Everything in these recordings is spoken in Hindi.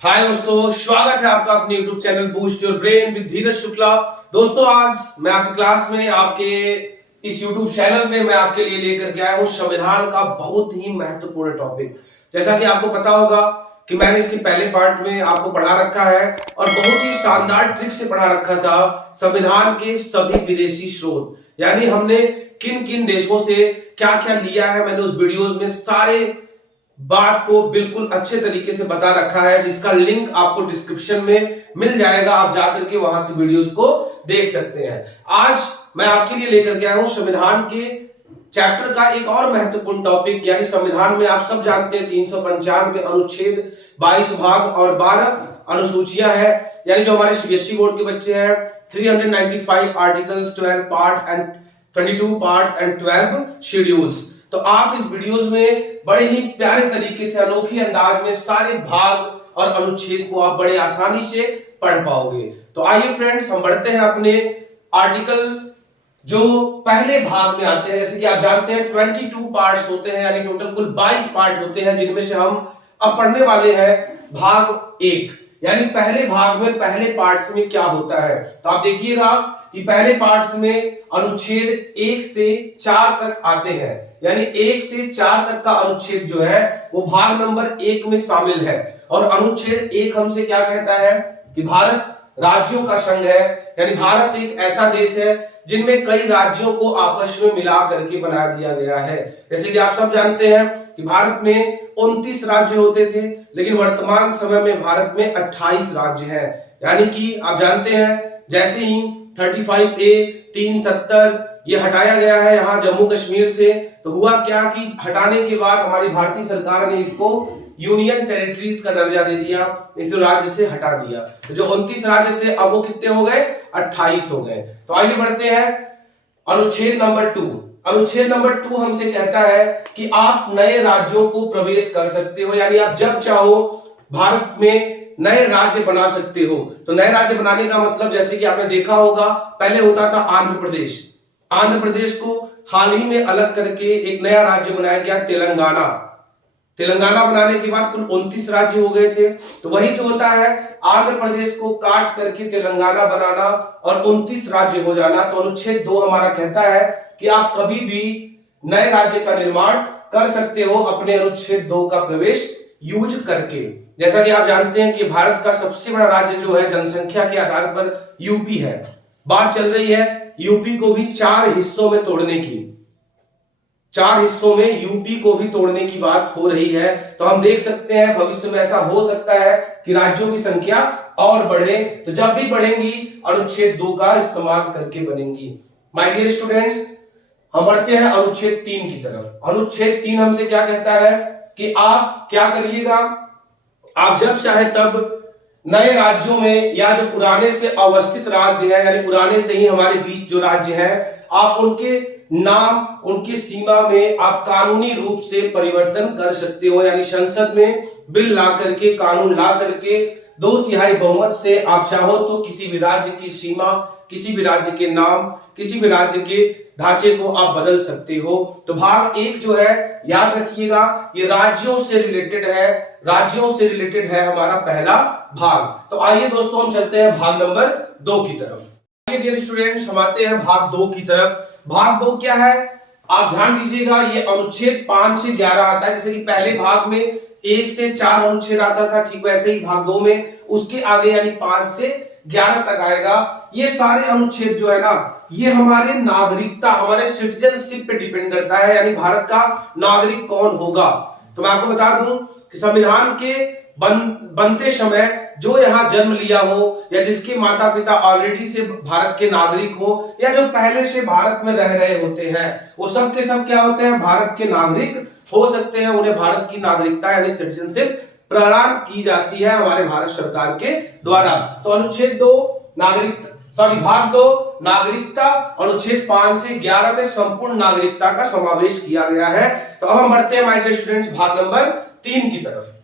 हाय दोस्तों, स्वागत है आपका अपने YouTube channel boost your brain with Dheeraj Shukla. दोस्तों, आज मैं आपकी क्लास में आपके इस YouTube चैनल में मैं आपके लिए लेकर के आया हूं संविधान का बहुत ही महत्वपूर्ण टॉपिक। जैसा कि आपको पता होगा कि मैंने इसके पहले पार्ट में आपको पढ़ा रखा है और बहुत ही शानदार ट्रिक से पढ़ा रखा था संविधान के सभी विदेशी स्रोत, यानी हमने किन किन देशों से क्या क्या लिया है। मैंने उस वीडियोस में सारे बात को बिल्कुल अच्छे तरीके से बता रखा है, जिसका लिंक आपको डिस्क्रिप्शन में मिल जाएगा। आप जाकर के वहां से वीडियोस को देख सकते हैं। आज मैं आपके लिए लेकर के आया हूं संविधान के चैप्टर का एक और महत्वपूर्ण टॉपिक, यानी संविधान में आप सब जानते हैं 395 अनुच्छेद, 22 भाग और 12 अनुसूचियां हैं, यानी जो हमारे सीबीएसई बोर्ड के बच्चे हैं 395 articles, 12 parts and 22 parts and 12 schedules. तो आप इस वीडियोस में बड़े ही प्यारे तरीके से अनोखे अंदाज में सारे भाग और अनुच्छेद को आप बड़े आसानी से पढ़ पाओगे। तो आइए फ्रेंड्स, हम बढ़ते हैं अपने आर्टिकल जो पहले भाग में आते हैं। जैसे कि आप जानते हैं 22 पार्ट्स होते हैं, यानी टोटल कुल 22 पार्ट होते हैं, जिनमें से हम अब पढ़ने वाले हैं भाग 1, यानी पहले भाग में पहले पार्ट्स में क्या होता है। तो आप देखिएगा कि पहले पार्ट्स में अनुच्छेद 1 से 4 तक आते हैं, यानी 1 से 4 तक का अनुच्छेद जो है वो भाग नंबर 1 में शामिल है। और अनुच्छेद 1 हमसे क्या कहता है कि भारत राज्यों का संघ है, यानी भारत एक ऐसा देश है जिनमें कई राज्यों को आपस में मिला करके बना दिया गया है। जैसे कि आप सब जानते हैं कि भारत में 29 राज्य होते थे, लेकिन वर्तमान समय में भारत में 28 राज्य हैं। यानी कि आप जानते हैं जैसे ही 35A 370 ये हटाया गया है यहाँ जम्मू कश्मीर से, तो हुआ क्या कि हटाने के बाद हमारी भारतीय सरकार ने इसको यूनियन टेरिटरीज का दर्जा दे दिया, इस राज्य से हटा दिया। तो जो 29 राज्य थे अब वो कितने हो गए, 28 हो गए। तो आइए बढ़ते हैं अनुच्छेद नंबर 2। अनुच्छेद नंबर 2 हमसे कहता है कि आप नए राज्यों को प्रवेश कर सकते हो, यानी आप जब चाहो भारत में नए राज्य बना सकते हो। तो नए राज्य बनाने का मतलब, जैसे कि आपने देखा होगा पहले होता था आंध्र प्रदेश, आंध्र प्रदेश को हाल ही में अलग करके एक नया राज्य बनाया गया तेलंगाना। तेलंगाना बनाने के बाद कुल 29 राज्य हो गए थे। तो वही जो होता है आंध्र प्रदेश को काट करके तेलंगाना बनाना और 29 राज्य हो जाना। तो अनुच्छेद 2 हमारा कहता है कि आप कभी भी नए राज्य का निर्माण कर सकते हो अपने अनुच्छेद 2 का प्रवेश यूज करके। जैसा कि आप जानते हैं कि भारत का सबसे बड़ा राज्य जो है जनसंख्या के आधार पर यूपी है। बात चल रही है यूपी को भी 4 हिस्सों में तोड़ने की, 4 हिस्सों में यूपी को भी तोड़ने की बात हो रही है। तो हम देख सकते हैं भविष्य में ऐसा हो सकता है कि राज्यों की संख्या और बढ़े, तो जब भी बढ़ेंगी अनुच्छेद 2 का इस्तेमाल करके बनेंगी। माय डियर स्टूडेंट्स, हम बढ़ते हैं अनुच्छेद 3 की तरफ। अनुच्छेद 3 हमसे क्या कहता है कि आप क्या करिएगा, आप जब चाहे तब नए राज्यों में या जो पुराने से अवस्थित राज्य है, यानी पुराने से ही हमारे बीच जो राज्य है, आप उनके नाम, उनकी सीमा में आप कानूनी रूप से परिवर्तन कर सकते हो। यानी संसद में बिल ला करके, कानून ला करके 2/3 बहुमत से आप चाहो तो किसी भी राज्य की सीमा, किसी भी राज्य के नाम, किसी भी राज्य के ढांचे को आप बदल सकते हो। तो भाग 1 जो है याद रखिएगा, ये राज्यों से रिलेटेड है, राज्यों से रिलेटेड है हमारा पहला भाग। तो आइए दोस्तों हम चलते हैं भाग नंबर 2 की तरफ। डियर स्टूडेंट्स, हम आते हैं भाग 2 की तरफ। भाग 2 क्या है, आप ध्यान दीजिएगा, ये अनुच्छेद 5 से 11 आता है। जैसे कि पहले भाग में 1 से 4 अनुच्छेद आता था, ठीक वैसे ही भाग 2 में उसके आगे यानी 5 से 11 तक आएगा। ये सारे अनुच्छेद जो है ना, ये हमारे नागरिकता, हमारे सिटीजनशिप पे डिपेंड करता है, यानी भारत का नागरिक कौन होगा। तो मैं आपको बता दूं कि संविधान के बनते समय जो यहाँ जन्म लिया हो, या जिसके माता पिता ऑलरेडी से भारत के नागरिक हो, या जो पहले से भारत में रह रहे होते हैं, वो सब के सब क्या होते हैं, भारत के नागरिक हो सकते हैं। उन्हें भारत की नागरिकता यानी सिटीजनशिप प्रदान की जाती है हमारे भारत सरकार के द्वारा। तो अनुच्छेद 2 भाग 2 नागरिकता, अनुच्छेद 5 से 11 में संपूर्ण नागरिकता का समावेश किया गया है। तो अब हम बढ़ते हैं माय डियर स्टूडेंट्स भाग नंबर 3 की तरफ।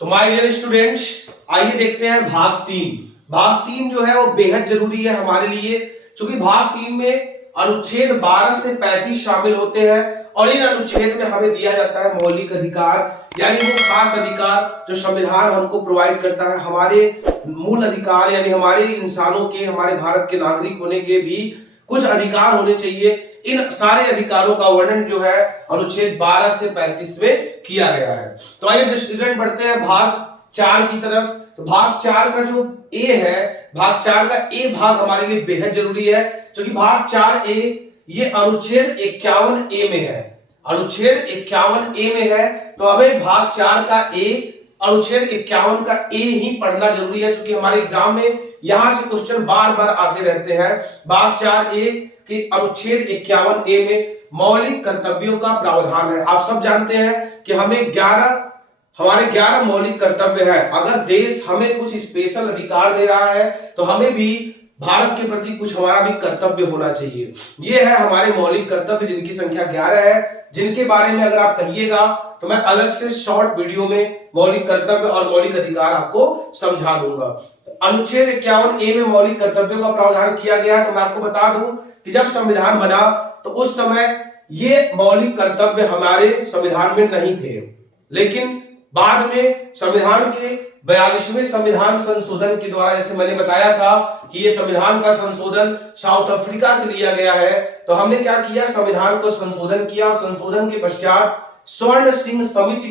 तो माय डियर स्टूडेंट्स, आइए देखते हैं भाग 3। भाग 3 जो है वो बेहद जरूरी है हमारे लिए, क्योंकि भाग 3 में अनुच्छेद 12 से 35 शामिल होते हैं और इन अनुच्छेद में हमें दिया जाता है मौलिक अधिकार, यानी वो खास अधिकार जो संविधान हमको प्रोवाइड करता है। हमारे मूल अधिकार यानी हमारे इंसानों के, हमारे भारत के नागरिक होने के भी कुछ अधिकार होने चाहिए। इन सारे अधिकारों का वर्णन जो है अनुच्छेद 12 से 35 में किया गया है। तो आइए स्टूडेंट बढ़ते हैं भाग 4 की तरफ। तो भाग 4 का जो ए है, भाग 4 का ए भाग हमारे लिए बेहद जरूरी है, क्योंकि भाग 4 ए ये अनुच्छेद 51 ए में है। अनुच्छेद 51 ए में है, तो हमें भाग 4 का ए, अनुच्छेद 51 का ए ही पढ़ना जरूरी है, क्योंकि हमारे एग्जाम में यहां से क्वेश्चन बार बार आते रहते हैं। भाग 4 ए के अनुच्छेद 51 ए में मौलिक कर्तव्यों का प्रावधान है। आप सब जानते हैं कि हमारे 11 मौलिक कर्तव्य है। अगर देश हमें कुछ स्पेशल अधिकार दे रहा है तो हमें भी भारत के प्रति कुछ हमारा भी कर्तव्य होना चाहिए। ये है हमारे मौलिक कर्तव्य, जिनकी संख्या 11 है, जिनके बारे में अगर आप कहिएगा तो मैं अलग से शॉर्ट वीडियो में मौलिक कर्तव्य और मौलिक अधिकार आपको समझा दूंगा। अनुच्छेद 51 ए में मौलिक कर्तव्यों का प्रावधान किया गया है। तो मैं आपको बता दूं कि जब संविधान बना तो उस समय ये मौलिक कर्तव्य हमारे संविधान में नहीं थे, लेकिन बाद में संविधान के 42वें संविधान संशोधन के द्वारा, जैसे मैंने बताया था कि ये संविधान का संशोधन साउथ अफ्रीका से लिया गया है, तो हमने क्या किया, संविधान को संशोधन किया। और संशोधन के पश्चात स्वर्ण सिंह समिति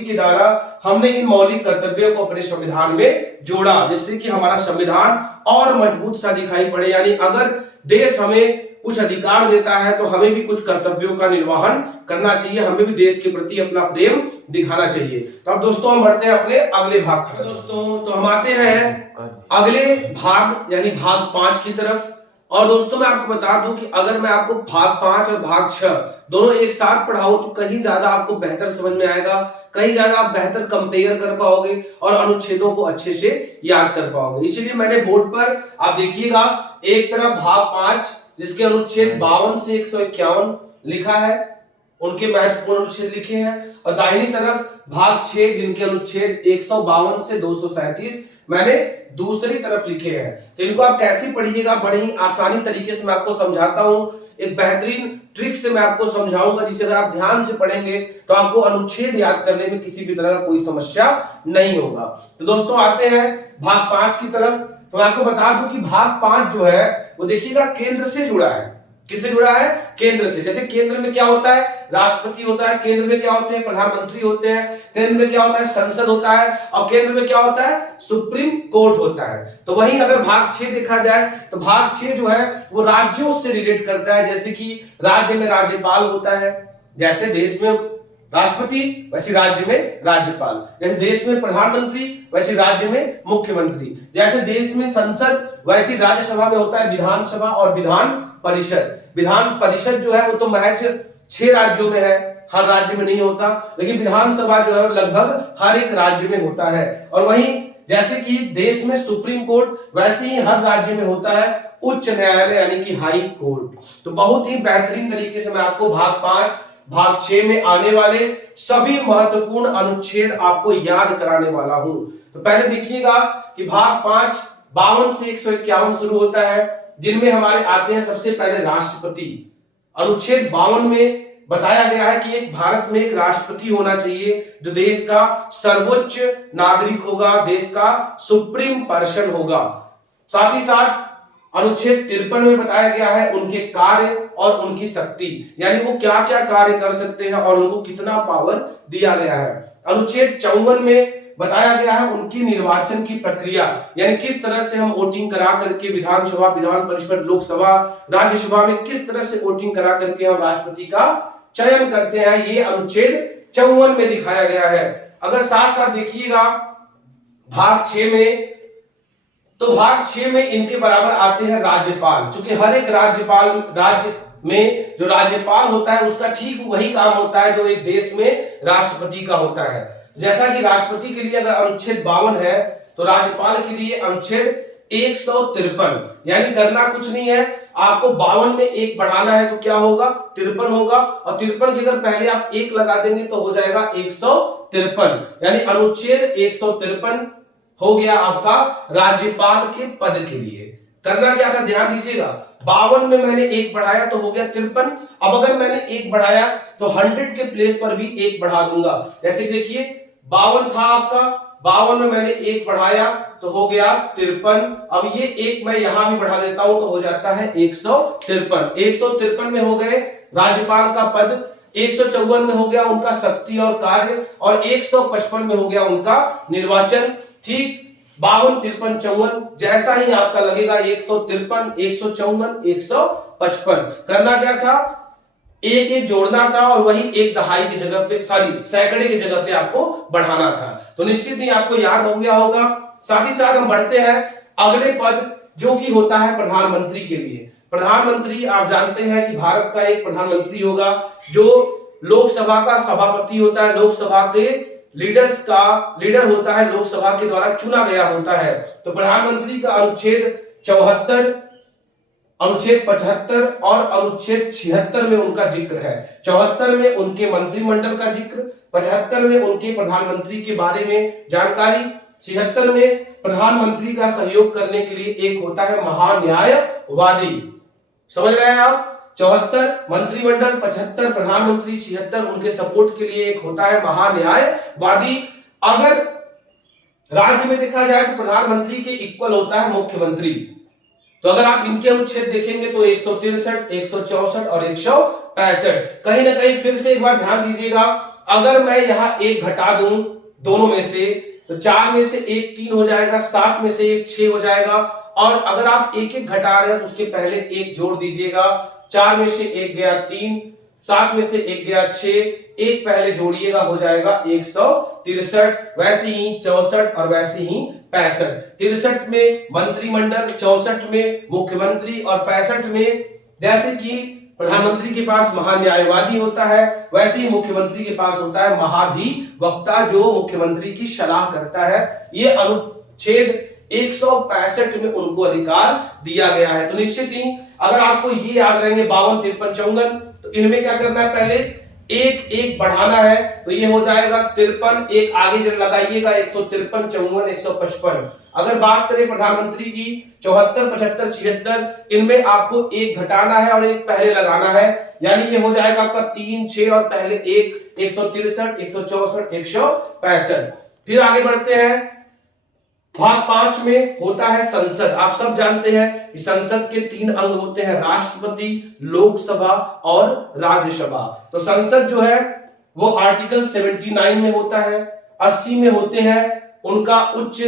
के द्वारा हमने इन मौलिक कर्तव्यों को अपने संविधान में जोड़ा, जिससे कि हमारा संविधान और मजबूत सा दिखाई पड़े। यानी अगर देश हमें कुछ अधिकार देता है तो हमें भी कुछ कर्तव्यों का निर्वहन करना चाहिए, हमें भी देश के प्रति अपना प्रेम दिखाना चाहिए। तो अब दोस्तों हम बढ़ते हैं अपने अगले भाग की तरफ। दोस्तों तो हम आते हैं अगले भाग यानी भाग 5 की तरफ। और दोस्तों मैं आपको बता दूं कि अगर मैं आपको भाग 5 और भाग 6 दोनों एक साथ पढ़ाऊं तो कहीं ज्यादा आपको बेहतर समझ में आएगा, कहीं ज्यादा आप बेहतर कंपेयर कर पाओगे और अनुच्छेदों को अच्छे से याद कर पाओगे। इसीलिए मैंने बोर्ड पर आप देखिएगा, एक तरफ भाग 5 जिसके अनुच्छेद 52 से 151 लिखा है, उनके महत्वपूर्ण अनुच्छेद लिखे हैं, और दाहिनी तरफ भाग 6 जिनके अनुच्छेद 152 से 237 मैंने दूसरी तरफ लिखे हैं। तो इनको आप कैसे पढ़िएगा, बड़े ही आसानी तरीके से मैं आपको समझाता हूं, एक बेहतरीन ट्रिक से मैं आपको समझाऊंगा, जिसे अगर आप ध्यान से पढ़ेंगे तो आपको अनुच्छेद याद करने में किसी भी तरह का कोई समस्या नहीं होगा। तो दोस्तों आते हैं भाग 5 की तरफ। तो मैं आपको बता दूं कि भाग 5 जो है वो देखिएगा केंद्र से जुड़ा है। किससे जुड़ा है? केंद्र से। जैसे केंद्र में क्या होता है, राष्ट्रपति होता है, केंद्र में क्या होते हैं, प्रधानमंत्री होते हैं, केंद्र में क्या होता है, संसद होता है, और केंद्र में क्या होता है, सुप्रीम कोर्ट होता है। तो वहीं अगर भाग 6 देखा जाए तो भाग 6 जो है वो राज्यों से रिलेट करता है। जैसे कि राज्य में राज्यपाल होता है, जैसे देश में राष्ट्रपति वैसे राज्य में राज्यपाल, जैसे देश में प्रधानमंत्री वैसे राज्य में मुख्यमंत्री, जैसे देश में संसद वैसे राज्यसभा में होता है विधानसभा और विधान परिषद। विधान परिषद जो है वो तो महज 6 राज्यों में है, हर राज्य में नहीं होता, लेकिन विधानसभा जो है लगभग हर एक राज्य में होता है। और वहीं जैसे कि देश में सुप्रीम कोर्ट वैसे ही हर राज्य में होता है उच्च न्यायालय यानी कि हाई कोर्ट। तो बहुत ही बेहतरीन तरीके से मैं आपको भाग 5 भाग 6 में आने वाले सभी महत्वपूर्ण अनुच्छेद आपको याद कराने वाला हूं। तो पहले देखिएगा कि भाग 5 52 से 151 शुरू होता है, जिनमें हमारे आते हैं सबसे पहले राष्ट्रपति। अनुच्छेद 52 में बताया गया है कि एक भारत में एक राष्ट्रपति होना चाहिए जो देश का सर्वोच्च नागरिक होगा, देश का सुप्रीम पर्सन होगा। साथ ही साथ अनुच्छेद 53 में बताया गया है उनके कार्य और उनकी शक्ति, यानी वो क्या क्या कार्य कर सकते हैं और उनको कितना पावर दिया गया है। अनुच्छेद 54 में बताया गया है उनकी निर्वाचन की प्रक्रिया, यानी किस तरह से हम वोटिंग करा करके विधानसभा, विधान परिषद, लोकसभा, राज्यसभा में किस तरह से वोटिंग करा करके हम राष्ट्रपति का चयन करते हैं, ये अनुच्छेद 54 में दिखाया गया है। अगर साथ साथ देखिएगा भाग 6 में, तो भाग 6 में इनके बराबर आते हैं राज्यपाल। क्योंकि हर एक राज्य में जो राज्यपाल होता है उसका ठीक वही काम होता है जो एक देश में राष्ट्रपति का होता है। जैसा कि राष्ट्रपति के लिए अगर अनुच्छेद 52 है तो राज्यपाल के लिए अनुच्छेद 153, यानी करना कुछ नहीं है, आपको 52 में 1 बढ़ाना है तो क्या होगा, 53 होगा, और 53 के अगर पहले आप 1 लगा देंगे तो हो जाएगा 153, यानी अनुच्छेद 153 हो गया आपका राज्यपाल के पद के लिए। करना क्या था, ध्यान दीजिएगा, 52 में मैंने एक बढ़ाया तो हो गया 53। अब अगर मैंने एक बढ़ाया तो 100 के प्लेस पर भी एक बढ़ा दूंगा। जैसे देखिए 52 था आपका, 52 में मैंने एक बढ़ाया तो हो गया 53। अब ये एक मैं यहां भी बढ़ा देता हूं तो हो जाता है 153। 153 में हो गए राज्यपाल का पद, 154 में हो गया उनका शक्ति और कार्य, और 155 में हो गया उनका निर्वाचन। ठीक 52, 53, 54 जैसा ही आपका लगेगा 153, 154, 155 करना क्या था, एक एक जोड़ना था और वही एक दहाई की जगह पे सैकड़े की जगह पे आपको बढ़ाना था। तो निश्चित ही आपको याद हो गया होगा। साथ ही साथ हम बढ़ते हैं अगले पद जो कि होता है प्रधानमंत्री के लिए। प्रधानमंत्री आप जानते हैं कि भारत का एक प्रधानमंत्री होगा जो लोकसभा का सभापति होता है, लोकसभा के लीडर होता है, लोकसभा के द्वारा चुना गया होता है। तो प्रधानमंत्री का अनुच्छेद 74, अनुच्छेद 75 और अनुच्छेद 76 में उनका जिक्र है। 74 में उनके मंत्रिमंडल का जिक्र, 75 में उनके प्रधानमंत्री के बारे में जानकारी, 76 में प्रधानमंत्री का सहयोग करने के लिए एक होता है महान्यायवादी। समझ रहे हैं आप? 74 मंत्रिमंडल, 75 प्रधानमंत्री, 76 उनके सपोर्ट के लिए एक होता है महान्यायवादी। अगर राज्य में देखा जाए तो प्रधानमंत्री के इक्वल होता है मुख्यमंत्री। तो अगर आप इनके अनुच्छेद देखेंगे तो 163, 164 और 165। कहीं ना कहीं फिर से एक बार ध्यान दीजिएगा, अगर मैं यहां एक घटा दूं दोनों में से तो 4 में से एक 3 हो जाएगा, 7 में से एक 6 हो जाएगा, और अगर आप एक एक घटा रहे हैं तो उसके पहले एक जोड़ दीजिएगा। 4 में से एक गया 3, 7 में से एक गया 6, एक पहले जोड़िएगा हो जाएगा 163। वैसे ही 64 और वैसे ही 65। 63 में मंत्रिमंडल, 64 में मुख्यमंत्री और 65 में जैसे कि प्रधानमंत्री के पास महान्यायवादी होता है वैसे ही मुख्यमंत्री के पास होता है महाधिवक्ता जो मुख्यमंत्री की सलाह करता है। ये अनुच्छेद 165 में उनको अधिकार दिया गया है। तो निश्चित ही अगर आपको ये याद रहेंगे 52, 53, 54 तो इनमें क्या करना है, पहले एक एक बढ़ाना है तो ये हो जाएगा 53, एक आगे जब लगाइएगा 153, 54, 155। अगर बात करें प्रधानमंत्री की 74, 75, 76 इनमें आपको एक घटाना है और एक पहले लगाना है, यानी ये हो जाएगा आपका 3, 6 और पहले एक 163, 164, 165। फिर आगे बढ़ते हैं, भाग 5 में होता है संसद। आप सब जानते हैं कि संसद के 3 अंग होते हैं, राष्ट्रपति, लोकसभा और राज्यसभा। तो संसद जो है वो आर्टिकल 79 में होता है, 80 में होते हैं उनका उच्च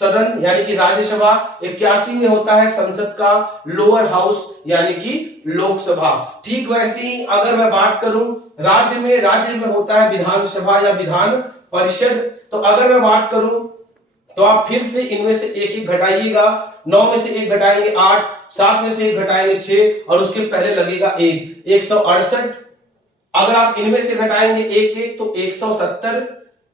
सदन यानी कि राज्यसभा, 81 में होता है संसद का लोअर हाउस यानी कि लोकसभा। ठीक वैसे ही अगर मैं बात करूं राज्य में होता है विधानसभा या विधान परिषद। तो अगर मैं बात करूं तो आप फिर से इनमें से एक एक घटाइएगा, 9 में से एक घटाएंगे 8, 7 में से एक घटाएंगे 6 और उसके पहले लगेगा 1, 168। अगर आप इनमें से घटाएंगे एक एक तो 170,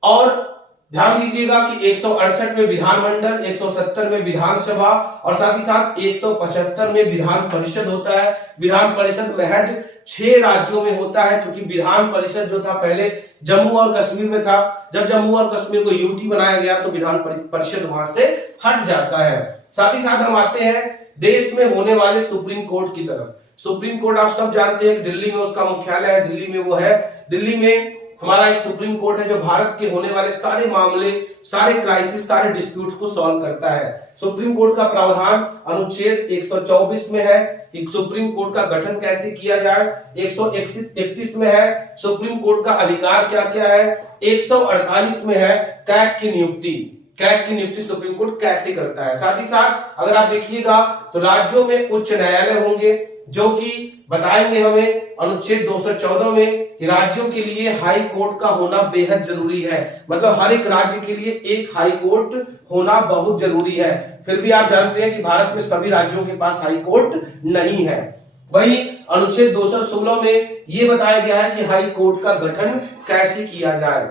और ध्यान दीजिएगा कि 168 में विधानमंडल, 170 में विधानसभा और साथ ही साथ 175 में विधान परिषद होता है। विधान परिषद महज 6 राज्यों में होता है, क्योंकि विधान परिषद जो था पहले जम्मू और कश्मीर में था, जब जम्मू और कश्मीर को यूटी बनाया गया तो विधान परिषद वहां से हट जाता है। साथ ही साथ हम आते हैं देश में होने वाले सुप्रीम कोर्ट की तरफ। सुप्रीम कोर्ट आप सब जानते हैं कि दिल्ली में उसका मुख्यालय है, दिल्ली में वो है। दिल्ली में हमारा एक सुप्रीम कोर्ट है जो भारत के होने वाले सारे मामले, सारे क्राइसिस, सारे डिस्प्यूट्स को सॉल्व करता है। सुप्रीम कोर्ट का प्रावधान अनुच्छेद 124 में है कि सुप्रीम कोर्ट का गठन कैसे किया जाए, 131 में है सुप्रीम कोर्ट का अधिकार क्या क्या है, 148 में है कैग की नियुक्ति सुप्रीम कोर्ट कैसे करता है। साथ ही साथ अगर आप देखिएगा तो राज्यों में उच्च न्यायालय होंगे जो कि बताएंगे हमें अनुच्छेद 214 में कि राज्यों के लिए हाई कोर्ट का होना बेहद जरूरी है। मतलब हर एक राज्य के लिए एक हाई कोर्ट होना बहुत जरूरी है। फिर भी आप जानते हैं कि भारत में सभी राज्यों के पास हाई कोर्ट नहीं है। वही अनुच्छेद 216 में यह बताया गया है कि हाई कोर्ट का गठन कैसे किया जाए।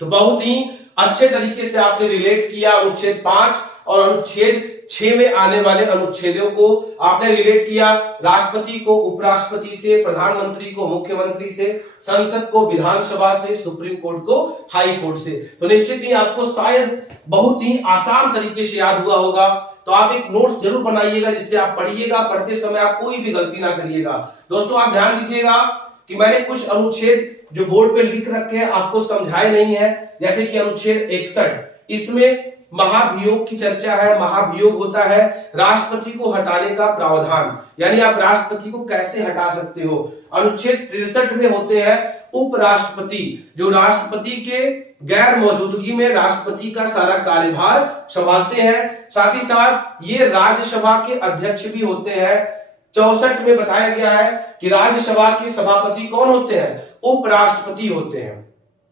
तो बहुत ही अच्छे तरीके से आपने रिलेट किया अनुच्छेद 5 और अनुच्छेद 6 में आने वाले अनुच्छेदों को आपने रिलेट किया। राष्ट्रपति को उपराष्ट्रपति से, प्रधानमंत्री को मुख्यमंत्री से, संसद को विधानसभा से, सुप्रीम कोर्ट को हाई कोर्ट से। तो निश्चित ही आपको शायद बहुत ही आसान तरीके से याद हुआ होगा। तो आप एक नोट्स जरूर बनाइएगा जिससे आप पढ़िएगा, पढ़ते समय आप कोई भी गलती ना करिएगा। दोस्तों आप ध्यान दीजिएगा कि मैंने कुछ अनुच्छेद जो बोर्ड पे लिख रखे हैं आपको समझाए नहीं है, जैसे कि अनुच्छेद 61, इसमें महाभियोग की चर्चा है। महाभियोग होता है राष्ट्रपति को हटाने का प्रावधान, यानी आप राष्ट्रपति को कैसे हटा सकते हो। अनुच्छेद 63 में होते हैं उपराष्ट्रपति, जो राष्ट्रपति के गैर मौजूदगी में राष्ट्रपति का सारा कार्यभार संभालते हैं। साथ ही साथ ये राज्यसभा के अध्यक्ष भी होते हैं। 64 में बताया गया है कि राज्यसभा के सभापति कौन होते हैं? उपराष्ट्रपति होते हैं।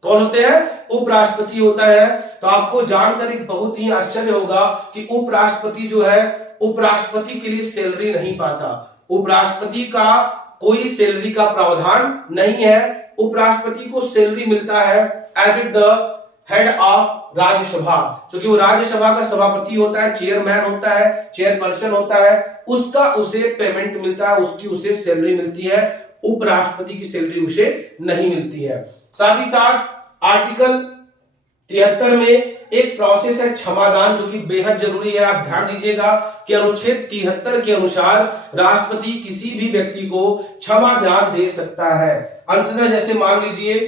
कौन होते हैं? उपराष्ट्रपति होता है। तो आपको जानकर एक बहुत ही आश्चर्य होगा कि उपराष्ट्रपति जो है, उपराष्ट्रपति के लिए सैलरी नहीं पाता। उपराष्ट्रपति का कोई सैलरी का प्रावधान नहीं है। उपराष्ट्रपति को सैलरी मिलता है as the head of Rajya Sabha, क्योंकि वो राज्यसभा का सभापति होता है, चेयरमैन होता है, चेयरपर्सन होता है, उसका उसे पेमेंट मिलता है, उसकी उसे सैलरी मिलती है। उपराष्ट्रपति की सैलरी उसे नहीं मिलती है। साथ ही साथ आर्टिकल 73 में एक प्रोसेस है क्षमादान, जो कि बेहद जरूरी है। आप ध्यान दीजिएगा कि अनुच्छेद 73 के अनुसार राष्ट्रपति किसी भी व्यक्ति को क्षमादान दे सकता है। अंततः जैसे मान लीजिए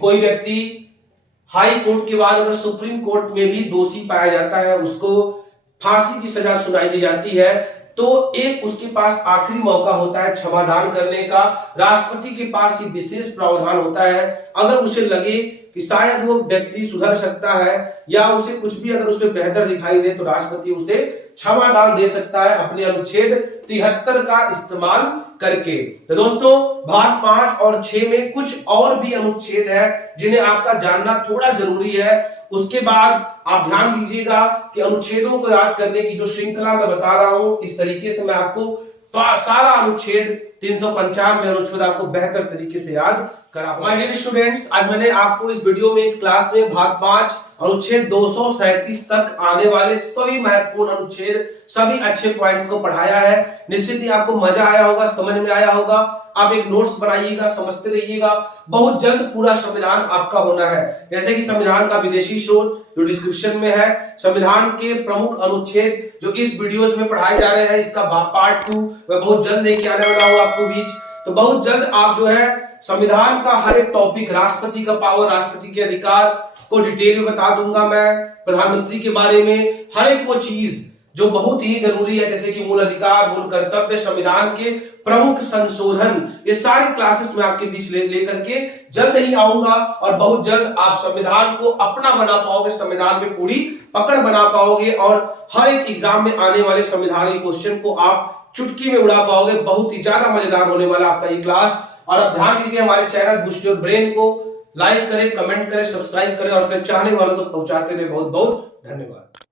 कोई व्यक्ति हाई कोर्ट के बाद अगर सुप्रीम कोर्ट में भी दोषी पाया जाता है, उसको फांसी की सजा सुनाई दी जाती है, तो एक उसके पास आखिरी मौका होता है क्षमादान करने का। राष्ट्रपति के पास ही विशेष प्रावधान होता है, अगर उसे लगे कि शायद वो व्यक्ति सुधर सकता है या उसे कुछ भी अगर उसे बेहतर दिखाई दे, तो राष्ट्रपति उसे क्षमादान दे सकता है अपने अनुच्छेद 73 का इस्तेमाल करके। तो दोस्तों भाग 5 और 6 में कुछ और भी अनुच्छेद है जिन्हें आपका जानना थोड़ा जरूरी है। उसके बाद आप ध्यान दीजिएगा कि अनुच्छेदों को याद करने की जो श्रृंखला मैं बता रहा हूं, इस तरीके से मैं आपको तो सारा अनुच्छेद 395 अनुच्छेद आपको बेहतर तरीके से याद करा। माय डियर स्टूडेंट्स, आज मैंने आपको इस वीडियो में, इस क्लास में भाग 5 अनुच्छेद 237 तक आने वाले सभी महत्वपूर्ण अनुच्छेद, सभी अच्छे पॉइंट्स को पढ़ाया है। निश्चित ही आपको मजा आया होगा, समझ में आया होगा। आप एक नोट्स बनाइएगा, समझते रहिएगा। बहुत जल्द पूरा संविधान आपका होना है, जैसे कि संविधान का विदेशी स्रोत जो डिस्क्रिप्शन में है, संविधान के प्रमुख अनुच्छेद जो इस वीडियोस में पढ़ाए जा रहे हैं, इसका पार्ट 2 मैं बहुत जल्द लेके आने वाला हूं आपको बीच। तो बहुत जल्द आप जो है संविधान का हर एक टॉपिक, राष्ट्रपति का पावर, राष्ट्रपति के अधिकार को डिटेल में बता दूंगा मैं, प्रधानमंत्री के बारे में हर एक वो चीज जो बहुत ही जरूरी है, जैसे कि मूल अधिकार, मूल कर्तव्य, संविधान के प्रमुख संशोधन, ये सारी क्लासेस में आपके बीच लेकर के जल्द ही आऊंगा। और बहुत जल्द आप संविधान को अपना बना पाओगे, संविधान में पूरी पकड़ बना पाओगे और हर एक एग्जाम में आने वाले संविधान के क्वेश्चन को आप चुटकी में उड़ा पाओगे। बहुत ही ज्यादा मजेदार होने वाला आपका ये क्लास। और अब ध्यान दीजिए, हमारे चैनल बूस्ट योर ब्रेन को लाइक करें, कमेंट करें, सब्सक्राइब करें और अपने चाहने वालों तक पहुंचाते रहे। बहुत बहुत धन्यवाद।